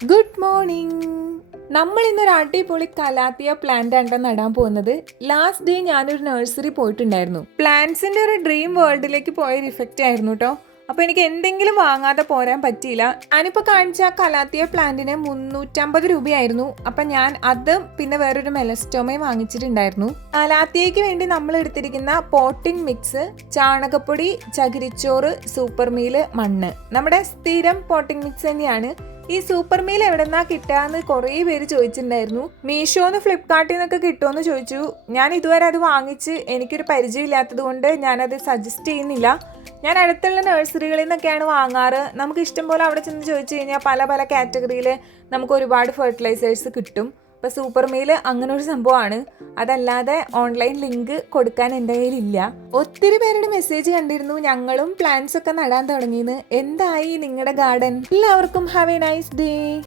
Good morning നമ്മൾ ഇന്നൊരു അടിപൊളി കലാത്തിയ പ്ലാന്റ് ആണ് നടാൻ പോകുന്നത്. ലാസ്റ്റ് ഡേ ഞാനൊരു നഴ്സറി പോയിട്ടുണ്ടായിരുന്നു. പ്ലാന്റ്സിന്റെ ഒരു ഡ്രീം വേൾഡിലേക്ക് പോയ ഒരു ഇഫക്റ്റ് ആയിരുന്നു കേട്ടോ അപ്പൊ എനിക്ക് എന്തെങ്കിലും വാങ്ങാതെ പോരാൻ പറ്റിയില്ല. ഞാനിപ്പോ കാണിച്ച ആ കലാത്തിയ പ്ലാന്റിന് മുന്നൂറ്റമ്പത് രൂപയായിരുന്നു. അപ്പൊ ഞാൻ അത് പിന്നെ വേറൊരു മെലസ്റ്റോമയും വാങ്ങിച്ചിട്ടുണ്ടായിരുന്നു. കലാത്തിയയ്ക്ക് വേണ്ടി നമ്മൾ എടുത്തിരിക്കുന്ന പോട്ടിംഗ് മിക്സ് ചാണകപ്പൊടി ചകിരിച്ചോറ് സൂപ്പർ മീൽ മണ്ണ്. നമ്മുടെ സ്ഥിരം പോട്ടിംഗ് മിക്സ് തന്നെയാണ്. ഈ സൂപ്പർ മീൽ എവിടെന്നാ കിട്ടാന്ന് കുറേ പേര് ചോദിച്ചിട്ടുണ്ടായിരുന്നു. മീഷോന്ന് ഫ്ലിപ്കാർട്ടിൽ നിന്നൊക്കെ കിട്ടുമെന്ന് ചോദിച്ചു. ഞാൻ ഇതുവരെ അത് വാങ്ങിച്ച് എനിക്കൊരു പരിചയമില്ലാത്തത് കൊണ്ട് ഞാനത് സജസ്റ്റ് ചെയ്യുന്നില്ല. ഞാൻ അടുത്തുള്ള നഴ്സറികളിൽ നിന്നൊക്കെയാണ് വാങ്ങാറ്. നമുക്ക് ഇഷ്ടം പോലെ അവിടെ ചെന്ന് ചോദിച്ചു കഴിഞ്ഞാൽ പല പല കാറ്റഗറിയിൽ നമുക്ക് ഒരുപാട് ഫെർട്ടിലൈസേഴ്സ് കിട്ടും. ഇപ്പം സൂപ്പർ മെയിൽ അങ്ങനെ ഒരു സംഭവമാണ്. അതല്ലാതെ ഓൺലൈൻ ലിങ്ക് കൊടുക്കാൻ എന്റെ കയ്യിലില്ല. ഒത്തിരി പേരുടെ മെസ്സേജ് കണ്ടിരുന്നു. ഞങ്ങളും പ്ലാന്റ്സ് ഒക്കെ നടാൻ തുടങ്ങിയെന്ന് എന്തായി നിങ്ങളുടെ ഗാർഡൻ എല്ലാവർക്കും ഹാവ് എ നൈസ് ഡേ